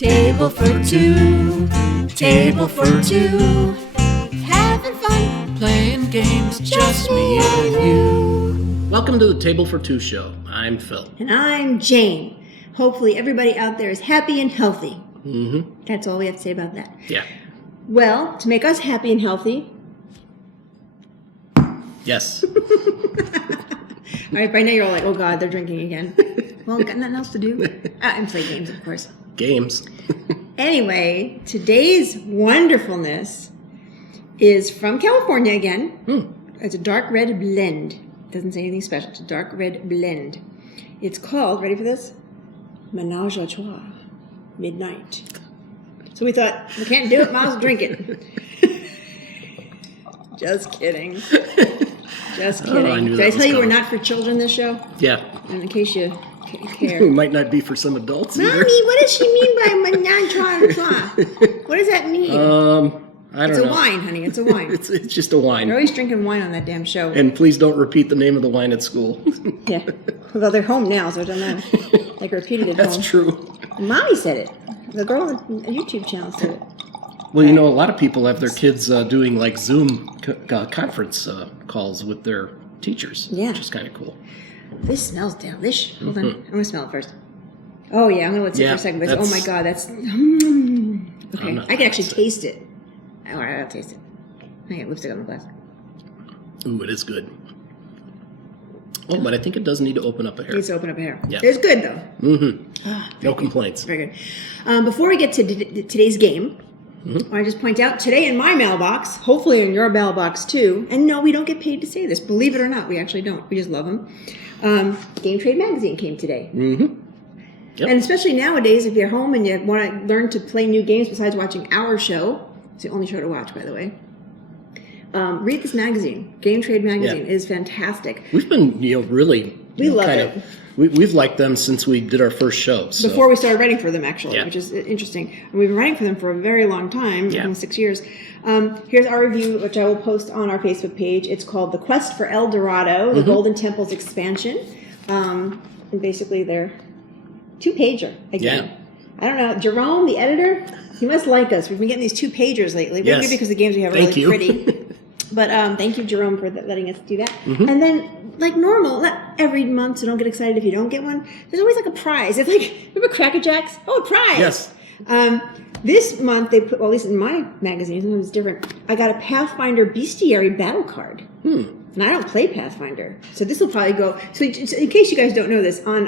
Table for two, table for two. Having fun, playing games, just me and you. Welcome to the Table for Two show. I'm Phil. And I'm Jane. Hopefully everybody out there is happy and healthy. Mm-hmm. That's all we have to say about that. Yeah. Well, to make us happy and healthy. Yes. All right, by now you're all like, oh God, they're drinking again. Well, got nothing else to do. And play games, of course. Games. Anyway, today's wonderfulness is from California again. It's a dark red blend. Doesn't say anything special. It's a dark red blend. It's called, ready for this? Ménage à Trois. Midnight. So we thought, we can't do it, might as well drink it. Just kidding. Just kidding. Did I tell you we're not for children this show? Yeah. And in case you care. It might not be for some adults Mommy, either. what does she mean by ménage à trois? What does that mean? I don't know. It's a wine, honey. It's a wine. It's just a wine. They're always drinking wine on that damn show. And please don't repeat the name of the wine at school. Yeah. Well, they're home now, so it doesn't matter. Like repeated at That's home. true. Mommy said it. The girl on the YouTube channel said it. Well, you know, a lot of people have their kids doing like Zoom conference calls with their teachers. Yeah. Which is kind of cool. This smells delish. Hold on. I'm going to smell it first. Oh, yeah. I'm going to let it sit for a second. But oh, my God. That's... Okay. I can actually taste it. All right, I'll taste it. I got lipstick on the glass. Ooh, it is good. Oh, but I think it does need to open up a hair. It needs to open up a hair. Yeah. It's good, though. Mm-hmm. No complaints. Very good. Before we get to today's game, I want to just point out, today in my mailbox, hopefully in your mailbox too, and no, we don't get paid to say this, believe it or not, we actually don't. We just love them. Game Trade Magazine came today. Mm-hmm. Yep. And especially nowadays, if you're home and you want to learn to play new games besides watching our show, it's the only show to watch, by the way. Read this magazine. Game Trade Magazine is fantastic. We've been, really... We love it. We've liked them since we did our first show. So. Before we started writing for them, actually, Yeah. which is interesting. And we've been writing for them for a very long time, Yeah. 6 years. Here's our review, which I will post on our Facebook page. It's called The Quest for El Dorado, the Golden Temple's expansion. And basically, they're two-pager again. Yeah. I don't know. Jerome, the editor, he must like us. We've been getting these two-pagers lately. Yes. Maybe because the games we have are Thank really you. pretty. But thank you, Jerome, for letting us do that. And then, like normal, not every month, so don't get excited if you don't get one. There's always like a prize. It's like, remember Cracker Jacks? Oh, a prize! Yes. This month, they put, well, at least in my magazine, sometimes it's different. I got a Pathfinder Bestiary battle card. And I don't play Pathfinder. So this will probably go, so in case you guys don't know this, on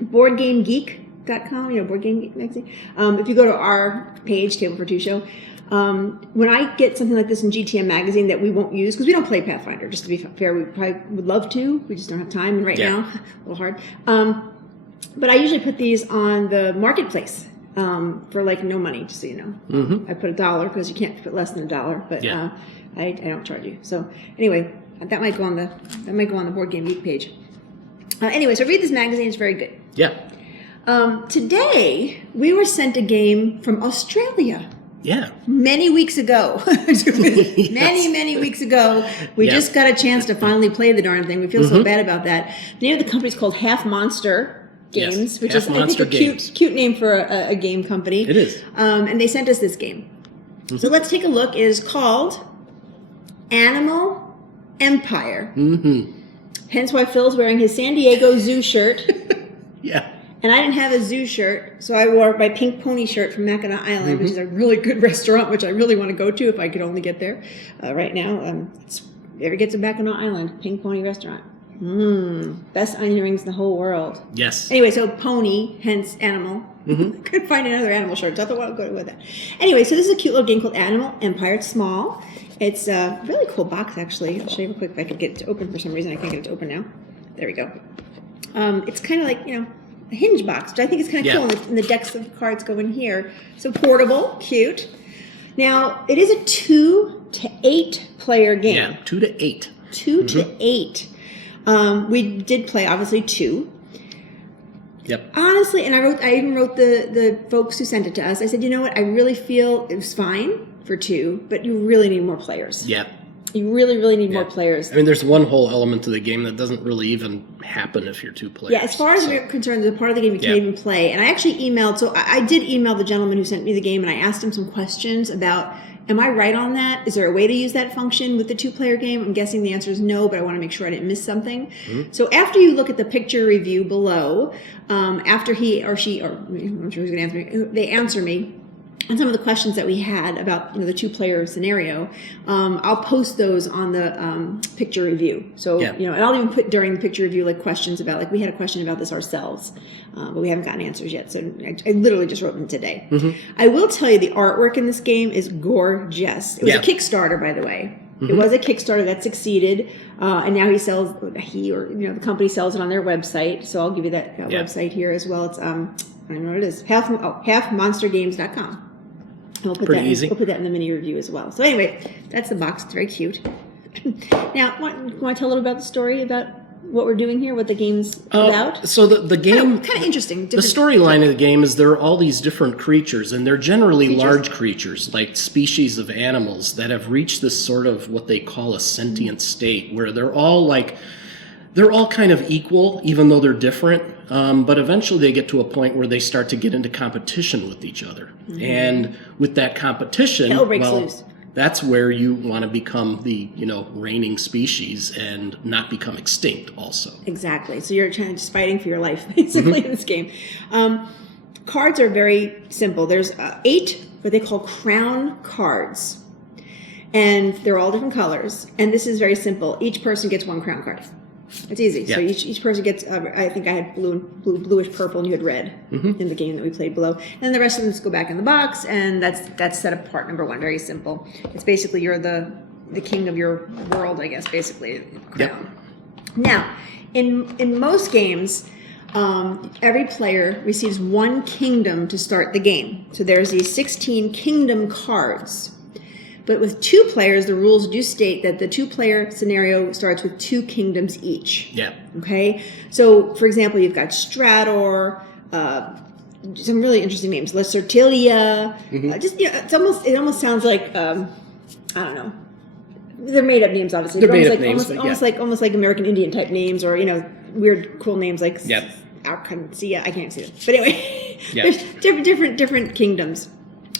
BoardGameGeek.com, Board Game Geek magazine, if you go to our page, Table for Two Show, when I get something like this in GTM magazine that we won't use, because we don't play Pathfinder, just to be fair, we probably would love to, we just don't have time, and right now, a little hard. But I usually put these on the marketplace for like no money, just so you know. I put $1 because you can't put less than $1, but I don't charge you. So anyway, that might go on the Board Game Geek page. Anyway, so read this magazine; it's very good. Yeah. Today we were sent a game from Australia. Yeah. Many weeks ago. Many weeks ago. We just got a chance to finally play the darn thing. We feel so bad about that. The name of the company is called Half Monster Games, which is, I think, a cute name for a game company. It is. And they sent us this game. So let's take a look. It is called Animal Empire. Hence why Phil's wearing his San Diego Zoo shirt. Yeah. And I didn't have a zoo shirt, so I wore my Pink Pony shirt from Mackinac Island, which is a really good restaurant, which I really want to go to if I could only get there right now. If you ever get to Mackinac Island, Pink Pony restaurant. Best onion rings in the whole world. Yes. Anyway, so pony, hence animal. Couldn't find another animal shirt, so I thought, well, I'll go with that. Anyway, so this is a cute little game called Animal Empire. It's small. It's a really cool box, actually. I'll show you real quick if I could get it to open for some reason. I can't get it to open now. There we go. It's kind of like, a hinge box, which I think is kind of cool. And the decks of cards go in here. So portable, cute. Now, it is a 2 to 8 player game. Yeah, 2 to 8. 2 to 8. We did play, obviously, 2. Yep. Honestly, and I even wrote the folks who sent it to us. I said, you know what? I really feel it was fine for 2, but you really need more players. Yeah. You really, really need more players. I mean, there's one whole element to the game that doesn't really even happen if you're 2 players. Yeah, as far as we're concerned, there's a part of the game you can't even play. And I actually emailed, so I did email the gentleman who sent me the game, and I asked him some questions about, am I right on that? Is there a way to use that function with the 2-player game? I'm guessing the answer is no, but I want to make sure I didn't miss something. So after you look at the picture review below, after he or she, or I'm sure who's going to answer me, they answer me, and some of the questions that we had about the 2-player scenario, I'll post those on the picture review. So and I'll even put during the picture review like questions about, like, we had a question about this ourselves, but we haven't gotten answers yet. So I literally just wrote them today. I will tell you the artwork in this game is gorgeous. It was a Kickstarter, by the way. It was a Kickstarter that succeeded, and now the company sells it on their website. So I'll give you that website here as well. It's I don't know what it is. halfmonstergames.com. We'll put Pretty easy. We'll put that in the mini review as well. So anyway, that's the box. It's very cute. Now, want to tell a little about the story about what we're doing here, what the game's about? So the game... Kind of interesting. The storyline of the game is there are all these different creatures, and they're generally large creatures, like species of animals that have reached this sort of what they call a sentient state, where they're all kind of equal, even though they're different. But eventually they get to a point where they start to get into competition with each other. And with that competition, hell breaks loose. That's where you want to become the, reigning species and not become extinct also. Exactly. So you're just fighting for your life, basically, in this game. Cards are very simple. There's 8 what they call crown cards. And they're all different colors. And this is very simple. Each person gets 1 crown card. It's easy. Yeah. So each person gets, I think I had bluish purple, and you had red in the game that we played below. And then the rest of them just go back in the box, and that's set up part number 1. Very simple. It's basically you're the king of your world, I guess, basically. Crown. Now, in most games, every player receives 1 kingdom to start the game. So there's these 16 kingdom cards. But with 2 players, the rules do state that the 2-player scenario starts with 2 kingdoms each. Yeah. Okay? So, for example, you've got Strator, some really interesting names, Lacertilia. It almost sounds like, I don't know. They're made-up names, obviously. They're made-up names. Almost like American Indian type names, or, weird, cool names like Alcancia. I can't see them. But anyway, there's different kingdoms.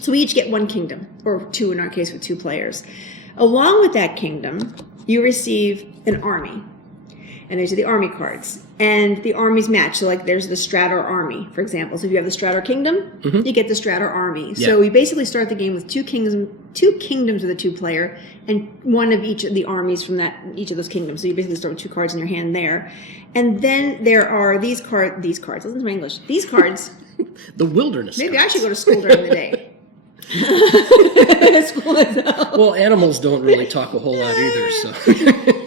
So we each get 1 kingdom, or 2 in our case with 2 players. Along with that kingdom, you receive an army. And these are the army cards. And the armies match. So like there's the Strator army, for example. So if you have the Strator kingdom, you get the Strator army. So we basically start the game with 2 kingdoms with a 2-player, and 1 of each of the armies from each of those kingdoms. So you basically start with 2 cards in your hand there. And then there are these cards. Listen to my English. These cards. The wilderness Maybe cards. I should go to school during the day. Well, animals don't really talk a whole lot either, so.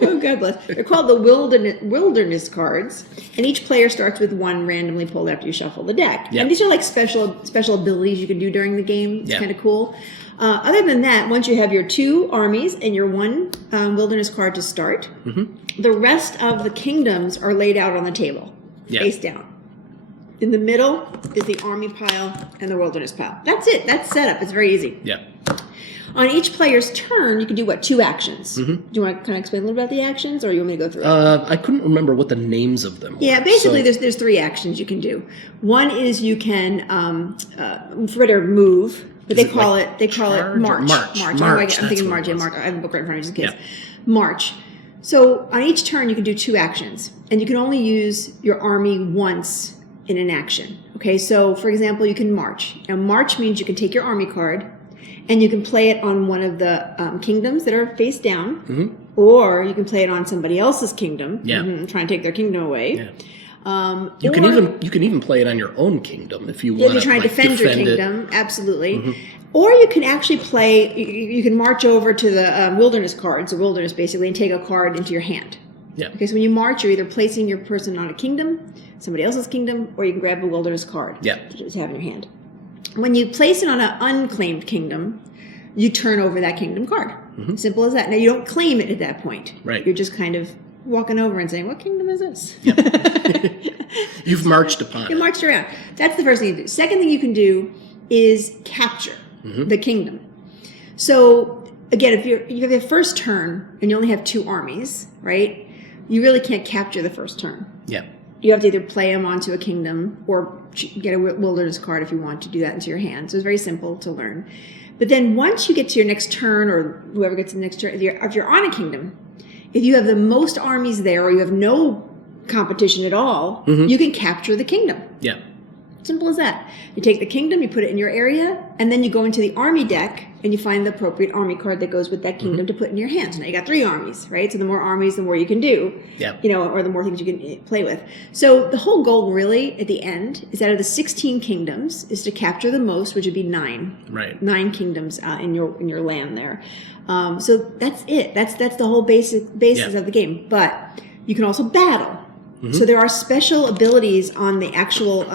Oh, God bless. They're called the wilderness cards, and each player starts with 1 randomly pulled after you shuffle the deck. And these are like special abilities you can do during the game. It's kind of cool. Other than that, once you have your 2 armies and your 1 wilderness card to start, the rest of the kingdoms are laid out on the table, face down. In the middle is the army pile and the wilderness pile. That's it. That's set up. It's very easy. Yeah. On each player's turn, you can do 2 actions. Do you want to kind of explain a little about the actions, or you want me to go through it? I couldn't remember what the names of them were. Yeah, basically there's 3 actions you can do. One is you can move, but they call it march. I'm thinking march. March. I have a book right in front of me just in case. March. So on each turn, you can do 2 actions, and you can only use your army once in an action. Okay, so for example, you can march. Now, march means you can take your army card and you can play it on one of the kingdoms that are face down, or you can play it on somebody else's kingdom, try and take their kingdom away. You can even play it on your own kingdom if you want to try and defend your kingdom. Absolutely. Or you can actually play. You can march over to the wilderness cards, the wilderness basically, and take a card into your hand. Yeah. Okay, so when you march, you're either placing your person on a kingdom, somebody else's kingdom, or you can grab a wilderness card to just have in your hand. When you place it on an unclaimed kingdom, you turn over that kingdom card. Simple as that. Now, you don't claim it at that point. Right. You're just kind of walking over and saying, what kingdom is this? You've marched upon it. You marched around. That's the first thing you do. Second thing you can do is capture the kingdom. So again, if you have the first turn and you only have 2 armies, right? You really can't capture the first turn. Yeah. You have to either play them onto a kingdom or get a wilderness card if you want to do that into your hand. So it's very simple to learn. But then once you get to your next turn, or whoever gets the next turn, if you're on a kingdom, if you have the most armies there or you have no competition at all, you can capture the kingdom. Yeah. Simple as that. You take the kingdom, you put it in your area, and then you go into the army deck and you find the appropriate army card that goes with that kingdom to put in your hand. So now you got 3 armies, right? So the more armies, the more you can do, or the more things you can play with. So the whole goal really at the end is out of the 16 kingdoms is to capture the most, which would be 9. Right. 9 kingdoms in your land there. So that's it. That's the whole basis of the game. But you can also battle. So there are special abilities on the actual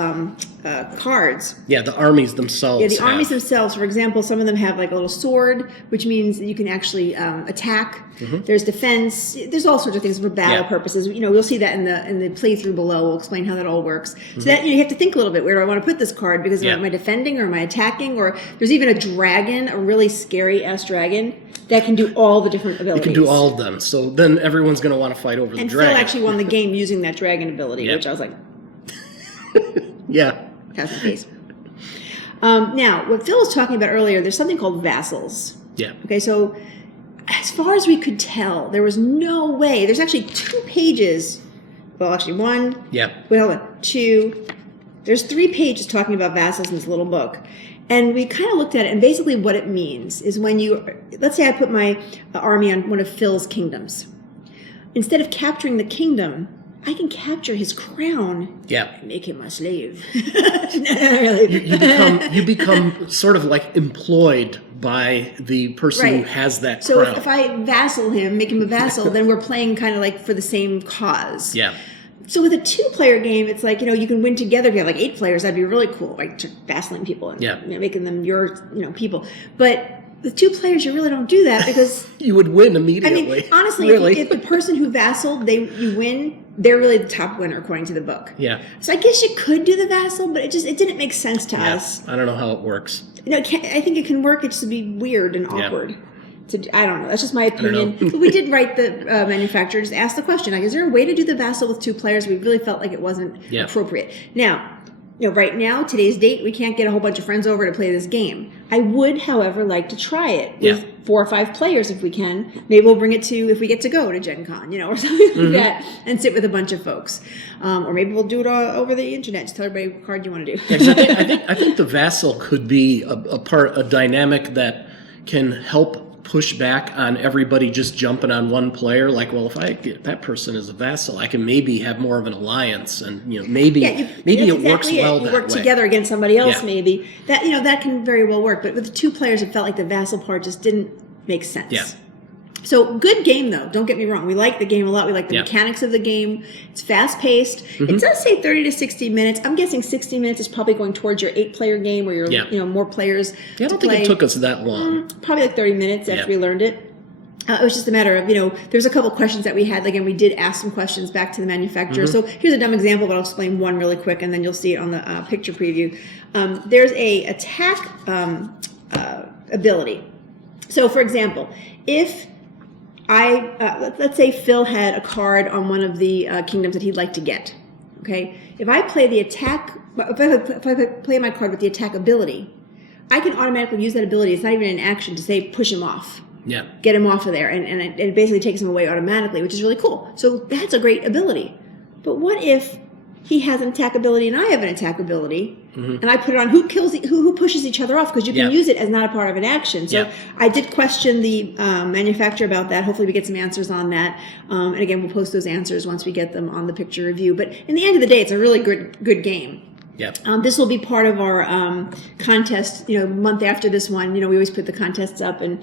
cards. Yeah, the armies themselves. Yeah, the armies themselves. For example, some of them have like a little sword, which means that you can actually attack. There's defense. There's all sorts of things for battle purposes. We'll see that in the playthrough below. We'll explain how that all works. So that you have to think a little bit. Where do I want to put this card? Because am I defending or am I attacking? Or there's even a dragon, a really scary ass dragon that can do all the different abilities. You can do all of them. So then everyone's going to want to fight over the dragon. And Phil actually won the game using that dragon ability, which I was like, yeah. That's my face. Now, what Phil was talking about earlier, there's something called vassals. Yeah. Okay, so as far as we could tell, there was no way. There's actually 2 pages. Well, actually 1. Yeah. Wait, hold on. 2. There's 3 pages talking about vassals in this little book. And we kind of looked at it, and basically what it means is when let's say I put my army on one of Phil's kingdoms. Instead of capturing the kingdom, I can capture his crown and make him my slave. You become sort of like employed by the person who has that crown. So crown. if I vassal him, make him a vassal, then we're playing kind of like for the same cause. Yeah. So with a 2-player game, it's like, you can win together. If you have like 8 players, that'd be really cool, like vassaling people and making them your people. But with 2 players, you really don't do that because you would win immediately. I mean, honestly, really? if the person who vassaled, you win, they're really the top winner according to the book. Yeah. So I guess you could do the vassal, but it didn't make sense to us. I don't know how it works. I think it can work. It just would be weird and awkward. I don't know. That's just my opinion. But we did write the manufacturer, just ask the question, like, is there a way to do the vassal with 2 players? We really felt like it wasn't appropriate. Now, right now, today's date, we can't get a whole bunch of friends over to play this game. I would, however, like to try it with 4 or 5 players if we can. Maybe we'll bring it to, if we get to go to Gen Con, or something like that, and sit with a bunch of folks. Or maybe we'll do it over the internet. Just tell everybody what card you want to do. I think the vassal could be a dynamic that can help push back on everybody just jumping on one player. Like, well, if I get that person as a vassal, I can maybe have more of an alliance, and maybe it works well that way. You work together against somebody else, maybe that can very well work. But with the 2 players, it felt like the vassal part just didn't make sense. Yeah. So good game though. Don't get me wrong. We like the game a lot. We like the mechanics of the game. It's fast paced. It does say 30 to 60 minutes. I'm guessing 60 minutes is probably going towards your 8-player game where you're more players. I don't think it took us that long. Probably like 30 minutes after we learned it. It was just a matter of, there's a couple questions that we had. Again, we did ask some questions back to the manufacturer. So here's a dumb example, but I'll explain one really quick, and then you'll see it on the picture preview. There's a attack ability. So, for example, if let's say Phil had a card on one of the kingdoms that he'd like to get. Okay, if I play the attack, if I play my card with the attack ability, I can automatically use that ability. It's not even an action to say push him off. Yeah. Get him off of there, and it basically takes him away automatically, which is really cool. So that's a great ability. But what if he has an attack ability and I have an attack ability, and I put it on who pushes each other off, because you can use it as not a part of an action. So I did question the manufacturer about that. Hopefully we get some answers on that. And again, we'll post those answers once we get them on the picture review. But in the end of the day, it's a really good game. Yeah. This will be part of our contest. Month after this one, we always put the contests up, and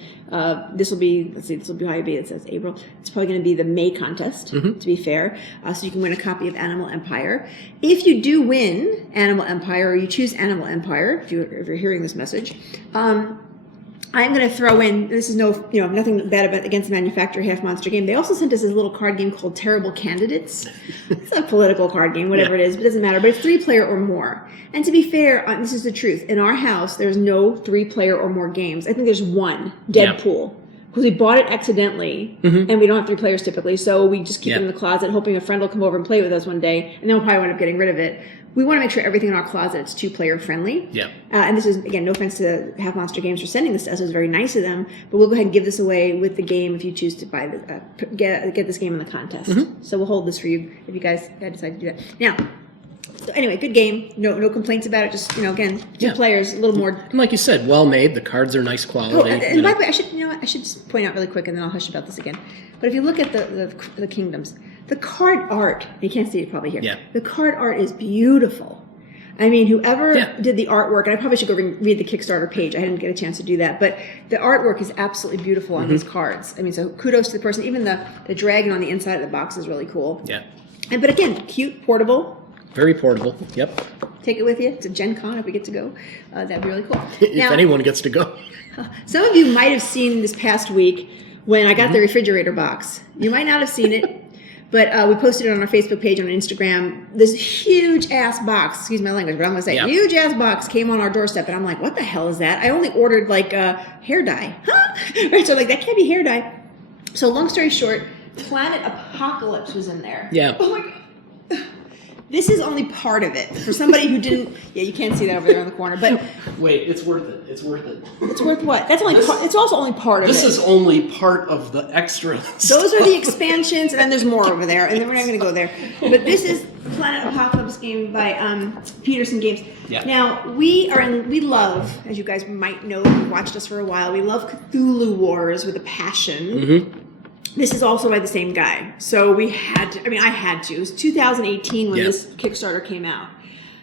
this will be. Let's see, this will be probably it says April. It's probably going to be the May contest. To be fair, so you can win a copy of Animal Empire. If you do win Animal Empire, or you choose Animal Empire, if you're hearing this message. I'm going to throw in, this is nothing bad against the manufacturer, Half Monster Game. They also sent us this little card game called Terrible Candidates. It's a political card game, whatever it is, but it doesn't matter. But it's 3-player or more. And to be fair, this is the truth. In our house, there's no 3-player or more games. I think there's one, Deadpool, because we bought it accidentally, and we don't have 3 players typically, so we just keep it in the closet, hoping a friend will come over and play with us one day, and then we'll probably wind up getting rid of it. We want to make sure everything in our closet is 2-player friendly. Yeah. And this is, again, no offense to Half Monster Games for sending this to us. It was very nice of them. But we'll go ahead and give this away with the game if you choose to buy get this game in the contest. So we'll hold this for you if you guys decide to do that. Now, so anyway, good game. No complaints about it. Just, again, 2 players, a little more. And like you said, well made. The cards are nice quality. Oh, and by the way, I should just point out really quick, and then I'll hush about this again. But if you look at the kingdoms, the card art, you can't see it probably here. Yeah. The card art is beautiful. I mean, whoever did the artwork, and I probably should go read the Kickstarter page. I didn't get a chance to do that. But the artwork is absolutely beautiful on these cards. I mean, so kudos to the person. Even the dragon on the inside of the box is really cool. Yeah. But again, cute, portable. Very portable. Yep. Take it with you to Gen Con if we get to go. That'd be really cool. If anyone gets to go. Some of you might have seen this past week when I got the refrigerator box. You might not have seen it. But we posted it on our Facebook page and on Instagram. This huge-ass box, excuse my language, but I'm going to say huge-ass box came on our doorstep. And I'm like, what the hell is that? I only ordered, hair dye. Huh? Right, so that can't be hair dye. So long story short, Planet Apocalypse was in there. Yeah. Oh, my God. This is only part of it. For somebody who didn't... Yeah, you can't see that over there in the corner. But wait, it's worth it. It's worth it. It's worth what? That's only. It's also only part of it. This is only part of the extra Those are the expansions, and then there's more over there, and then we're not going to go there. But this is Planet Apocalypse game by Peterson Games. Yeah. Now, we love, as you guys might know, who've watched us for a while, we love Cthulhu Wars with a passion. This is also by the same guy. So I had to. It was 2018 when this Kickstarter came out.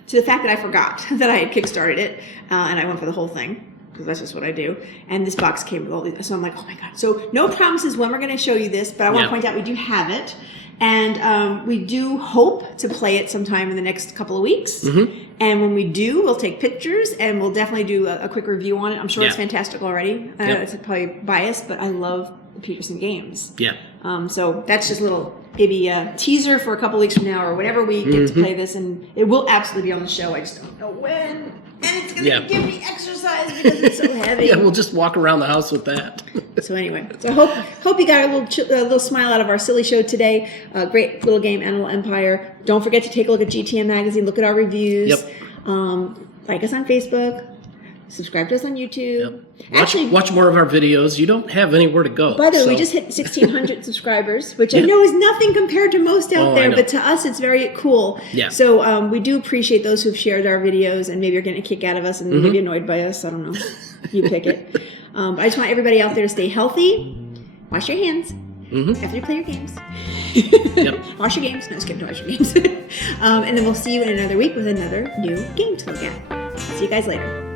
To the fact that I forgot that I had Kickstarted it, and I went for the whole thing, because that's just what I do. And this box came with all these. So I'm like, oh my God. So no promises when we're going to show you this, but I want to point out we do have it. And we do hope to play it sometime in the next couple of weeks. And when we do, we'll take pictures, and we'll definitely do a quick review on it. I'm sure it's fantastic already. It's probably biased, but I love the Peterson Games. Yeah. So that's just a little maybe teaser for a couple weeks from now or whenever we get to play this, and it will absolutely be on the show. I just don't know when. And it's going to give me exercise because it's so heavy. We'll just walk around the house with that. So anyway, so I hope you got a little smile out of our silly show today. Great little game, Animal Empire. Don't forget to take a look at GTM Magazine. Look at our reviews. Like us on Facebook. Subscribe to us on YouTube. Watch more of our videos. You don't have anywhere to go. By the way, we just hit 1,600 subscribers, which I know is nothing compared to most out there, but to us it's very cool. Yeah. So we do appreciate those who've shared our videos and maybe are getting a kick out of us and maybe annoyed by us. I don't know. You pick it. I just want everybody out there to stay healthy. Wash your hands after you play your games. Wash your games. No, just kidding. Don't wash your games. And then we'll see you in another week with another new game to look at. See you guys later.